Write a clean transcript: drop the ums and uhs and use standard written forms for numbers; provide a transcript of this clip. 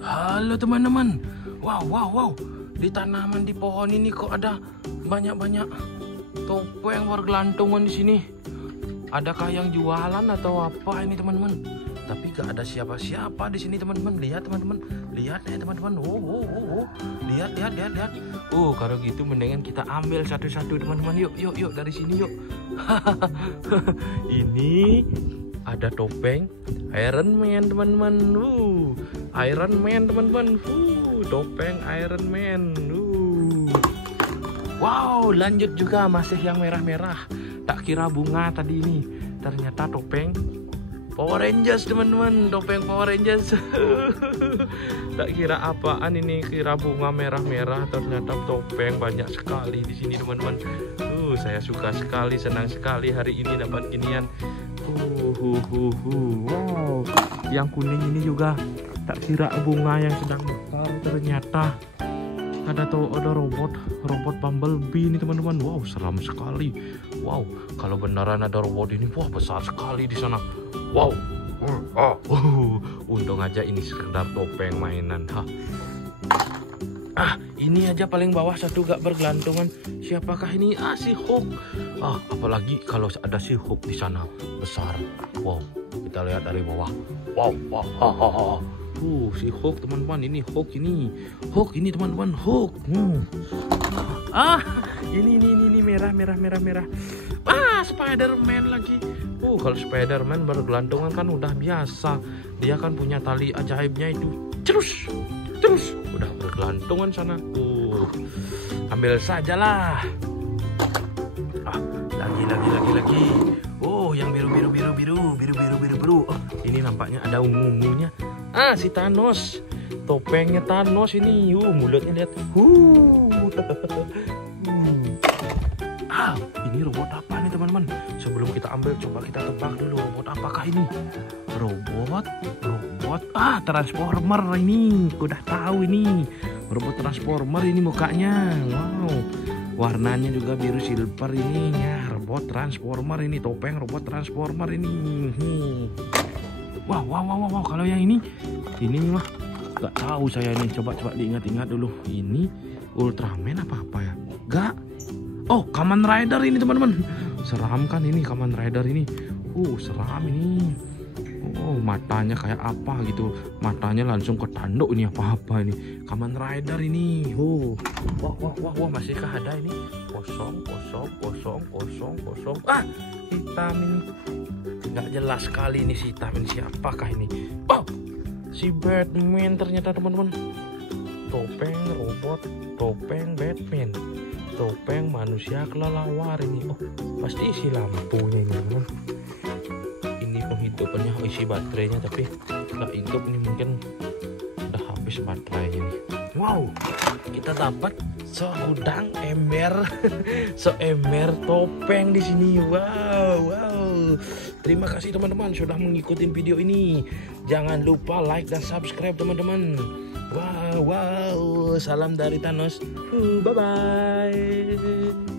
Halo teman-teman. Wow. Di tanaman di pohon ini kok ada banyak-banyak topeng bergelantungan di sini. Adakah yang jualan atau apa ini teman-teman? Tapi gak ada siapa-siapa di sini teman-teman. Lihat teman-teman. Lihat ya teman-teman. Lihat. Kalau gitu mendingan kita ambil satu-satu teman-teman. Yuk dari sini yuk. Ini ada topeng Iron Man teman-teman. Iron Man teman-teman. Topeng Iron Man. Wow, lanjut juga masih yang merah-merah. Tak kira bunga tadi ini, ternyata topeng Power Rangers teman-teman. Topeng Power Rangers. Tak kira apaan ini, kira bunga merah-merah, ternyata topeng banyak sekali di sini teman-teman. Saya suka sekali, senang sekali hari ini dapat ginian. Wow, yang kuning ini juga tak kira bunga yang sedang mekar, ternyata ada robot Bumblebee ini teman-teman. Wow, seram sekali. Wow, kalau beneran ada robot ini, wah besar sekali di sana. Wow. Untung aja ini sekedar topeng mainan. Ini aja paling bawah satu gak bergelantungan. Siapakah ini? Si Hulk. Apalagi kalau ada si Hulk di sana besar. Wow, kita lihat dari bawah. Wow. Si Hulk teman-teman. Ini Hulk ini teman-teman. Hulk. Ini merah. Spider-Man lagi. Kalau Spider-Man bergelantungan kan udah biasa. Dia kan punya tali ajaibnya itu. Terus udah bergelantungan sana. Ambil sajalah. Lagi. Yang biru. Ini nampaknya ada ungunya. Si Thanos. Topengnya Thanos ini. Mulutnya lihat. Ini robot apa nih teman-teman? Sebelum kita ambil, coba kita tebak dulu robot apakah ini? Robot. Transformer ini. Udah tahu ini. Robot Transformer ini mukanya. Wow. Warnanya juga biru silver ini ya. Robot Transformer ini, topeng robot Transformer ini. Wow. Kalau yang ini mah gak tahu saya ini. Coba diingat-ingat dulu. Ini Ultraman apa ya? Gak. Kamen Rider ini teman-teman. Seram kan ini Kamen Rider ini. Seram ini. Matanya kayak apa gitu. Matanya langsung ketanduk ini apa ini. Kamen Rider ini. Wah, masihkah ada ini? Kosong. Hitam ini. Nggak jelas sekali ini si hitam ini siapakah ini. Si Batman ternyata teman-teman. Topeng robot, topeng Batman. Topeng manusia kelelawar ini. Pasti isi lampunya ini teman. Ini penghidupannya isi baterainya, tapi nggak hidup ini, mungkin udah habis baterainya nih. Wow, kita dapat segudang ember. Seember topeng di sini. Wow. Terima kasih teman-teman sudah mengikuti video ini. Jangan lupa like dan subscribe teman-teman. Wow. Salam dari Thanos. Bye-bye.